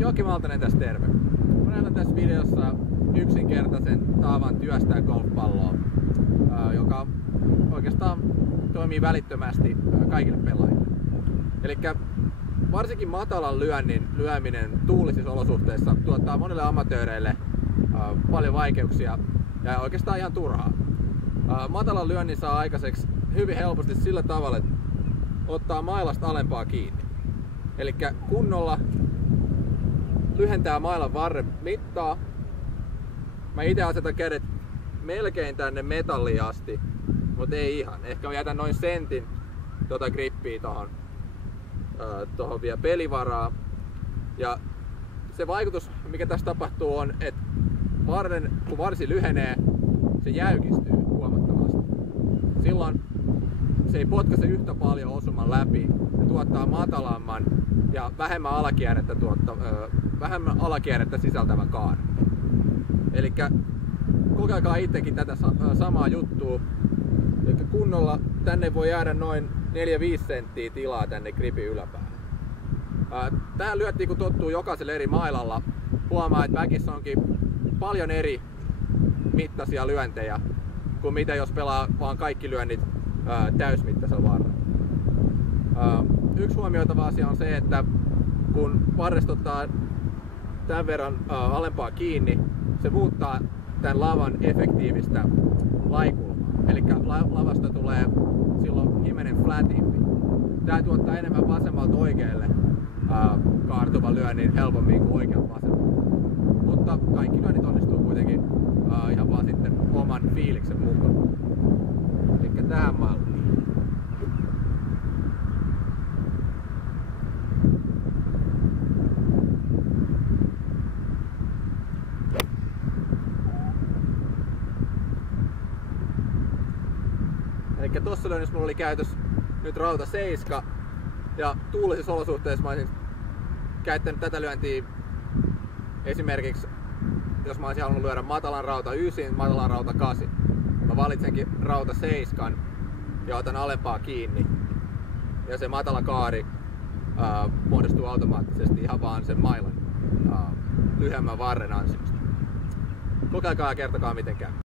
Joakim Aaltonen tässä terve. Mä näytän tässä videossa yksinkertaisen taavan työstää golfpalloa, joka oikeastaan toimii välittömästi kaikille pelaajille. Elikkä varsinkin matalan lyönnin lyöminen tuulisissa olosuhteissa tuottaa monille amatööreille paljon vaikeuksia ja oikeastaan ihan turhaa. Matalan lyönnin saa aikaiseksi hyvin helposti sillä tavalla, että ottaa mailasta alempaa kiinni. Elikkä kunnolla lyhentää mailan varren mittaa. Mä itse asetan kädet melkein tänne metalliin asti, mutta ei ihan. Ehkä mä jätän noin sentin grippiä tohon vielä pelivaraa. Ja se vaikutus, mikä tässä tapahtuu, on, että kun varsi lyhenee, se jäykistyy huomattavasti. Silloin se ei potkaise yhtä paljon osuman läpi ja tuottaa matalamman ja vähemmän alakierrettä sisältävän kaaren. Elikkä kokeilkaa itsekin tätä samaa juttua. Elikkä kunnolla tänne voi jäädä noin 4-5 senttiä tilaa tänne gripin yläpäälle. Tähän lyöttiin kun tottuu jokaiselle eri mailalla. Huomaa, että väkissä onkin paljon eri mittaisia lyöntejä kuin mitä jos pelaa vaan kaikki lyönnit täysmittaisella varrella. Yksi huomioitava asia on se, että kun varresta ottaa tämän verran alempaa kiinni, se muuttaa tämän lavan efektiivistä laikulmaa. Eli lavasta tulee silloin himenen flatimpi. Tämä tuottaa enemmän vasemmalta oikealle kaartuvan lyönnin helpommin kuin oikealta vasemmalta. Mutta kaikki lyönnit onnistuu kuitenkin ihan vaan sitten oman fiiliksen mukaan. Eli tähän malliin. Elikkä tossa lyönnissä mulla oli käytössä nyt rauta 7 ja tuulisissa olosuhteissa mä olisin käyttänyt tätä lyöntiä esimerkiksi jos mä olisin halunnut lyödä matalan rauta 9, matalan rauta 8. Mä valitsenkin rauta 7 ja otan alempaa kiinni ja se matala kaari muodostuu automaattisesti ihan vaan sen mailan lyhyemmän varren ansiosta. Kokeilkaa ja kertokaa miten käy.